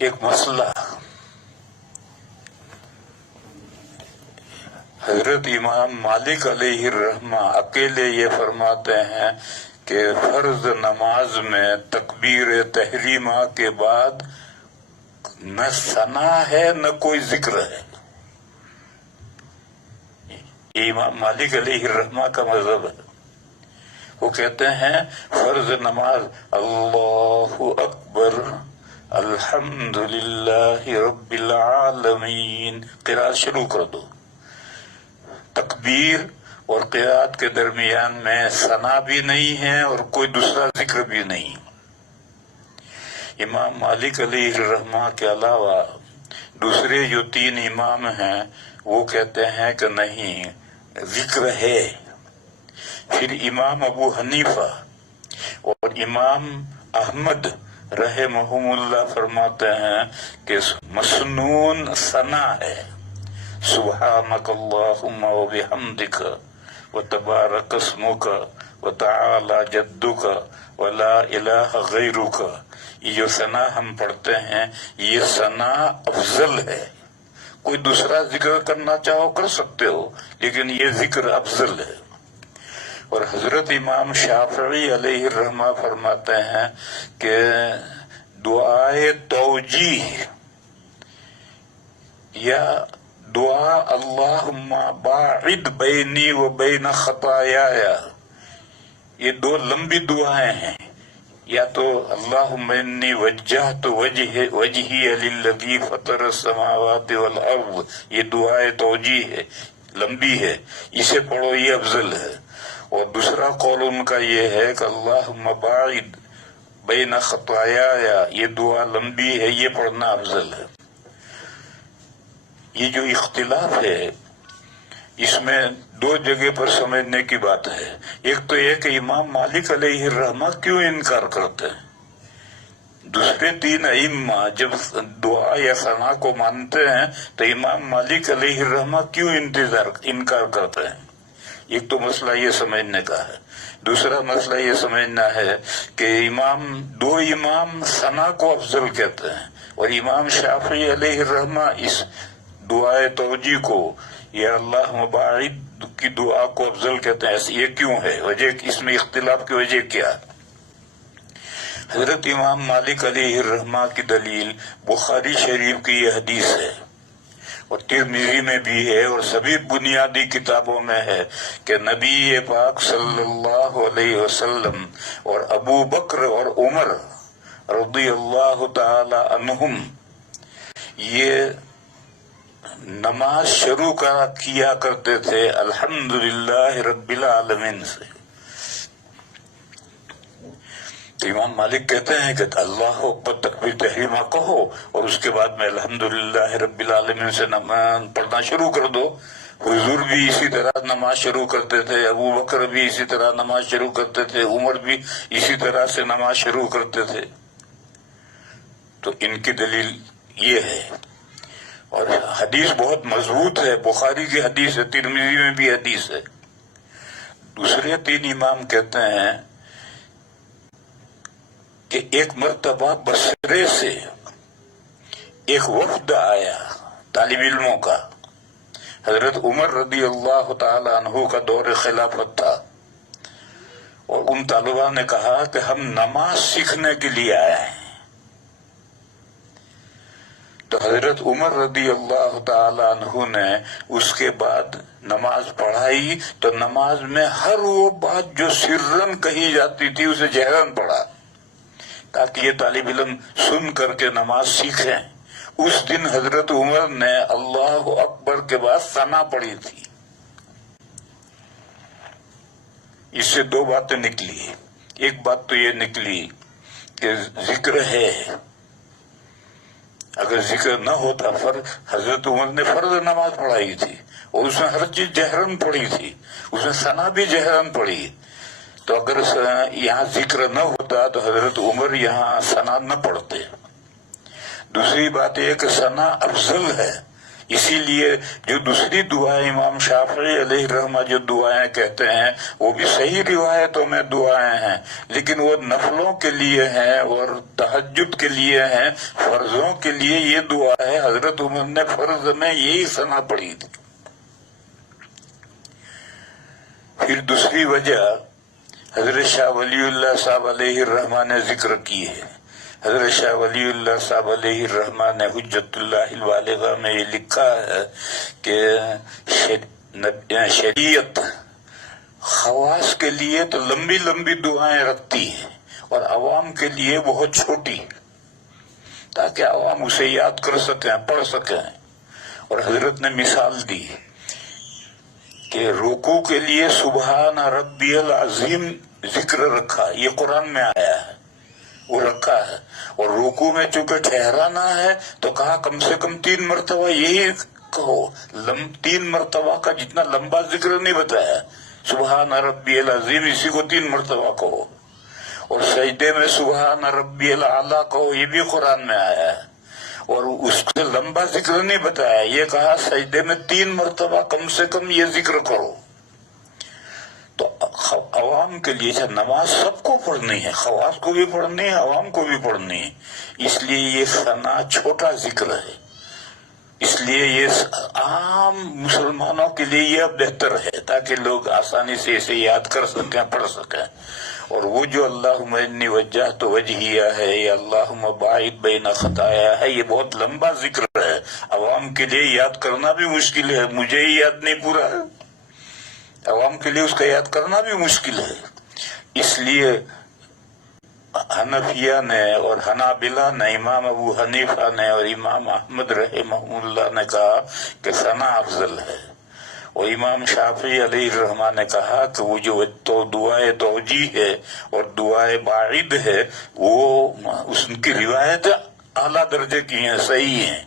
ایک مسئلہ، حضرت امام مالک علیہ الرحمہ اکیلے یہ فرماتے ہیں کہ فرض نماز میں تکبیر تحریمہ کے بعد نہ ثنا ہے نہ کوئی ذکر ہے. یہ امام مالک علیہ الرحمہ کا مذہب ہے. وہ کہتے ہیں فرض نماز اللہ اکبر الحمدللہ رب العالمین قرات شروع کر دو. تکبیر اور قرات کے درمیان میں ثنا بھی نہیں ہے اور کوئی دوسرا ذکر بھی نہیں. امام مالک علیہ الرحمہ کے علاوہ دوسرے جو 3 امام ہیں وہ کہتے ہیں کہ نہیں ذکر ہے. پھر امام ابو حنیفہ اور امام احمد رحمہم اللہ فرماتے ہیں کہ مسنون ثنا ہے. سبحانک اللہم وبحمدک وتبارک اسمک وتعالی جدک ولا الہ غیرک. یہ جو ثنا ہم پڑھتے ہیں یہ ثنا افضل ہے. کوئی دوسرا ذکر کرنا چاہو کر سکتے ہو لیکن یہ ذکر افضل ہے. اور حضرت امام شافعی علیہ الرحمہ فرماتے ہیں کہ دعائے توجیہ یا دعا اللہم باعد بینی و بین خطایایا، یہ 2 لمبی دعائیں ہیں. یا تو اللہم انی وجہت وجہی للذی فطر السماوات والارض، یہ دعائے توجیہ ہے، لمبی ہے، اسے پڑھو یہ افضل ہے. اور دوسرا قول ان کا یہ ہے کہ اللہم باعد بین خطایا، یہ دعا لمبی ہے، یہ پڑھنا افضل ہے. یہ جو اختلاف ہے اس میں 2 جگہ پر سمجھنے کی بات ہے. ایک تو یہ کہ امام مالک علیہ الرحمہ کیوں انکار کرتے ہیں. دوسرے 3 ائمہ جب دعا یا ثنا کو مانتے ہیں تو امام مالک علیہ الرحمہ کیوں انکار کرتے ہیں. ایک تو مسئلہ یہ سمجھنے کا ہے. دوسرا مسئلہ یہ سمجھنا ہے کہ 2 امام ثنا کو افضل کہتے ہیں اور امام شافعی علیہ الرحمہ اس دعائے توجیہ کو یا اللہ مباعد کی دعا کو افضل کہتے ہیں. یہ کیوں ہے؟ وجہ اس میں اختلاف کی وجہ کیا ہے؟ حضرت امام مالک علیہ الرحمہ کی دلیل بخاری شریف کی یہ حدیث ہے اور ترمذی میں بھی ہے اور سبھی بنیادی کتابوں میں ہے کہ نبی پاک صلی اللہ علیہ وسلم اور ابو بکر اور عمر رضی اللہ تعالی عنہم یہ نماز شروع کیا کرتے تھے الحمدللہ رب العالمین سے. تو امام مالک کہتے ہیں کہ اللہ اکبر تکبیر تحریمہ کہو اور اس کے بعد میں الحمدللہ رب العالمین سے نماز پڑھنا شروع کر دو. حضور بھی اسی طرح نماز شروع کرتے تھے، ابو بکر بھی اسی طرح نماز شروع کرتے تھے، عمر بھی اسی طرح سے نماز شروع کرتے تھے. تو ان کی دلیل یہ ہے اور حدیث بہت مضبوط ہے، بخاری کی حدیث ہے، ترمذی میں بھی حدیث ہے. دوسرے 3 امام کہتے ہیں کہ ایک مرتبہ بصرے سے ایک وفد آیا طالب علموں کا. حضرت عمر رضی اللہ تعالی عنہ کا دور خلافت تھا اور ان طالبہ نے کہا کہ ہم نماز سیکھنے کے لیے آئے ہیں. تو حضرت عمر رضی اللہ تعالی عنہ نے اس کے بعد نماز پڑھائی تو نماز میں ہر وہ بات جو سرن کہی جاتی تھی اسے جہرن پڑھا تاکہ یہ طالب علم سن کر کے نماز سیکھیں. اس دن حضرت عمر نے اللہ اکبر کے بعد ثنا پڑھی تھی. اس سے 2 باتیں نکلی. ایک بات تو یہ نکلی کہ ذکر ہے، اگر ذکر نہ ہوتا حضرت عمر نے فرض نماز پڑھائی تھی اور اس میں ہر چیز جہرن پڑھی تھی، اس میں ثنا بھی جہرن پڑھی. تو اگر یہاں ذکر نہ ہوتا تو حضرت عمر یہاں ثنا نہ پڑھتے. دوسری بات یہ کہ ثنا افضل ہے اسی لیے جو دوسری دعائیں امام شافعی علیہ الرحمہ جو دعائیں کہتے ہیں وہ بھی صحیح روایتوں میں دعائیں ہیں، لیکن وہ نفلوں کے لیے ہیں اور تہجد کے لیے ہیں، فرضوں کے لیے یہ دعا ہے۔ حضرت عمر نے فرض میں یہی ثنا پڑھی تھی۔ پھر دوسری وجہ حضرت شاہ ولی اللہ صاحب علیہ الرحمہ نے ذکر کی ہے۔ حضرت شاہ ولی اللہ صاحب علیہ الرحمہ نے حجت اللہ البالغہ میں یہ لکھا ہے کہ شریعت خواص کے لیے تو لمبی لمبی دعائیں رکھتی ہے اور عوام کے لیے بہت چھوٹی، تاکہ عوام اسے یاد کر سکیں، پڑھ سکیں۔ اور حضرت نے مثال دی کہ رکوع کے لیے سبحان ربی العظیم ذکر رکھا، یہ قرآن میں آیا ہے، وہ رکھا ہے۔ اور رکوع میں چونکہ ٹھہرانا ہے تو کہا کم سے کم 3 مرتبہ یہی کہو، 3 مرتبہ کا جتنا لمبا ذکر نہیں بتایا، سبحان ربی العظیم اسی کو 3 مرتبہ کہو۔ اور سجدے میں سبحان ربی الاعلیٰ کہو، یہ بھی قرآن میں آیا ہے، اور اس سے لمبا ذکر نہیں بتایا، یہ کہا سجدے میں 3 مرتبہ کم سے کم یہ ذکر کرو۔ تو عوام کے لیے نماز سب کو پڑھنی ہے، خواص کو بھی پڑھنی ہے، عوام کو بھی پڑھنی ہے، اس لیے یہ ثنا چھوٹا ذکر ہے، اس لیے یہ عام مسلمانوں کے لیے یہ بہتر ہے تاکہ لوگ آسانی سے اسے یاد کر سکیں، پڑھ سکیں۔ اور وہ جو اللہم انی وجہت وجہیہ ہے یا اللہم باعد بین خطایا ہے، یہ بہت لمبا ذکر ہے، عوام کے لیے یاد کرنا بھی مشکل ہے، مجھے ہی یاد نہیں پورا ہے، عوام کے لیے اس کا یاد کرنا بھی مشکل ہے۔ اس لیے حنفیہ نے اور حنابلہ نے، امام ابو حنیفہ نے اور امام احمد رحمہ اللہ نے کہا کہ ثنا افضل ہے، اور امام شافعی علیہ الرحمہ نے کہا کہ وہ جو تو دعائے توجیہ ہے اور دعائے باعد ہے وہ اس کی روایت اعلیٰ درجے کی ہیں، صحیح ہیں،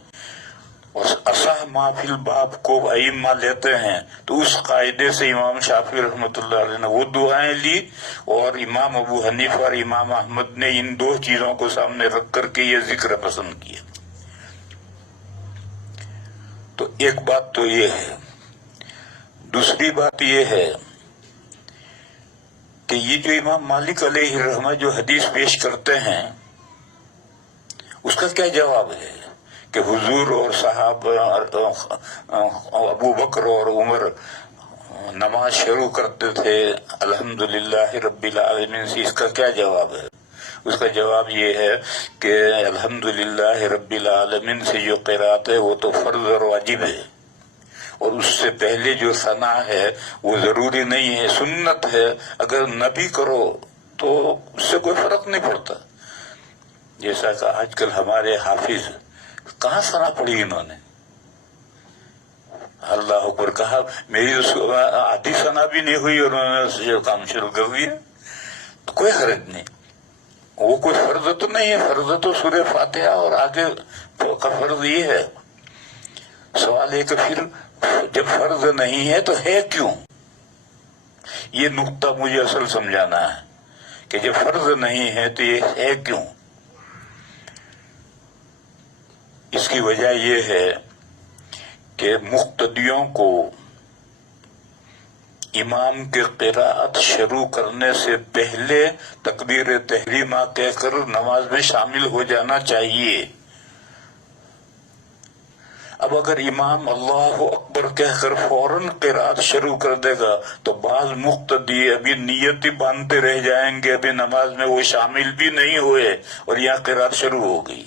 اور اصح ما فی الباب کو ائمہ لیتے ہیں، تو اس قاعدے سے امام شافعی رحمۃ اللہ علیہ نے وہ دعائیں لی، اور امام ابو حنیفہ اور امام احمد نے ان 2 چیزوں کو سامنے رکھ کر کے یہ ذکر پسند کیا۔ تو ایک بات تو یہ ہے۔ دوسری بات یہ ہے کہ یہ جو امام مالک علیہ الرحمہ جو حدیث پیش کرتے ہیں اس کا کیا جواب ہے کہ حضور اور صحابہ ابو بکر اور عمر نماز شروع کرتے تھے الحمدللہ رب العالمین سے، اس کا کیا جواب ہے؟ اس کا جواب یہ ہے کہ الحمدللہ رب العالمین سے جو قرات ہے وہ تو فرض اور واجب ہے، اور اس سے پہلے جو ثنا ہے وہ ضروری نہیں ہے، سنت ہے، اگر نہ بھی کرو تو اس سے کوئی فرق نہیں پڑتا۔ جیسا کہ آج کل ہمارے حافظ کہاں ثنا پڑھی انہوں نے، اللہ اکبر کہا، میری آدھی ثنا بھی نہیں ہوئی اور انہوں نے یہ کام شروع کر دیا، تو کوئی حرج نہیں، وہ کوئی فرض تو نہیں ہے، فرض تو سورہ فاتحہ اور آگے کا فرض یہ ہے۔ سوال ہے کہ پھر جب فرض نہیں ہے تو ہے کیوں؟ یہ نقطہ مجھے اصل سمجھانا ہے کہ جب فرض نہیں ہے تو یہ ہے کیوں؟ اس کی وجہ یہ ہے کہ مقتدیوں کو امام کے قراءت شروع کرنے سے پہلے تکبیر تحریمہ کہہ کر نماز میں شامل ہو جانا چاہیے۔ اب اگر امام اللہ اکبر کہہ کر فوراً قرات شروع کر دے گا تو بعض مقتدی ابھی نیت ہی باندھتے رہ جائیں گے، ابھی نماز میں وہ شامل بھی نہیں ہوئے اور یہاں قرات شروع ہو گئی۔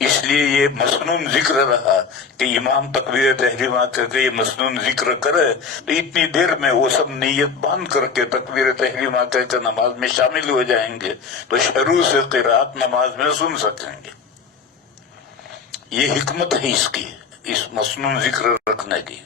اس لیے یہ مسنون ذکر رہا کہ امام تکبیر تحریمہ کر کے یہ مسنون ذکر کرے تو اتنی دیر میں وہ سب نیت باندھ کر کے تکبیر تحریمہ کر کے نماز میں شامل ہو جائیں گے، تو شروع سے قرات نماز میں سن سکیں گے۔ یہ حکمت ہے اس کی، اس مسنون ذکر رکھنے کی۔